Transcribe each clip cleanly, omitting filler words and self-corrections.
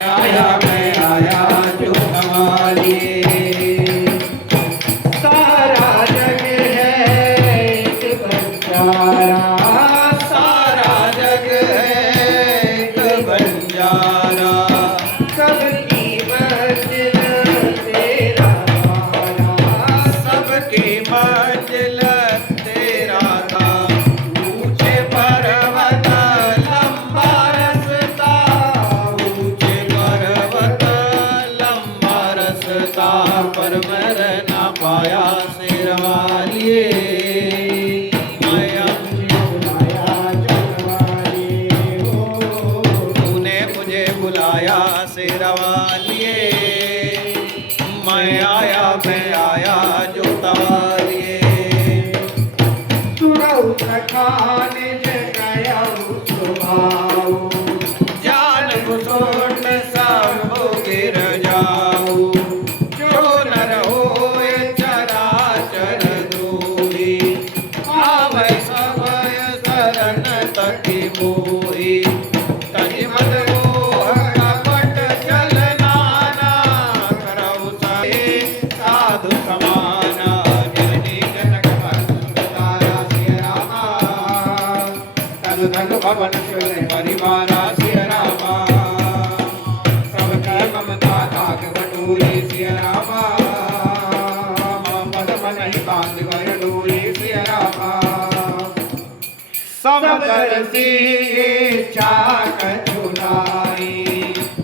आया मैं आया जो कमालिए सारा जग है एक बंजारा सारा जग है एक बंजारा सबकी मंजिल तेरा द्वारा सबकी मंजिल तेरा था ऊंचे पर्वत लंबा रस्ता ऊंचे पर्वत लंबा रस्ता पर मैं ना पाया शेरवालिए तूने मुझे बुलाया शेरवालिए मैं आया जो तवालिए खाने गया सुभाऊ जान घुसोट सब गिर जाऊ जो नर होए चराचर दूरी आवै सब शरण तकी मोही तनि मद मोह कपट चलना ना करऊ सहे साधु समाना जननी जनक तारा सिया रामा तन धन भवन शिव परिवारा सिया रामा सबका ममता ताक बटोरी सिया रामा पद मन बांध कर डोरी सिया रामा सब करती चाक चुनाई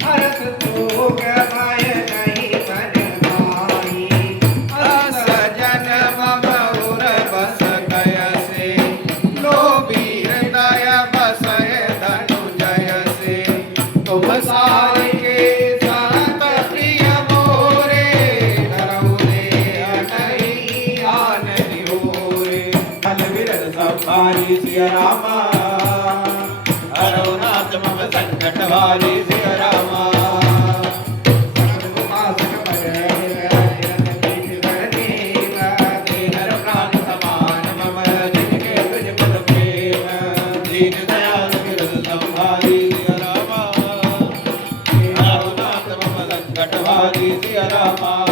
भरत तो गवाय नहीं बन भाई अस जन्म बहुर बस गय से लोभी हृदय बसय धनुजय से तुम सार के संत प्रिय मोरे धरऊ दे अटई आन दिहोरे हल विरल सफारी सिया रामा हरौ नाथ मम संकट वारी सिया रामा Rama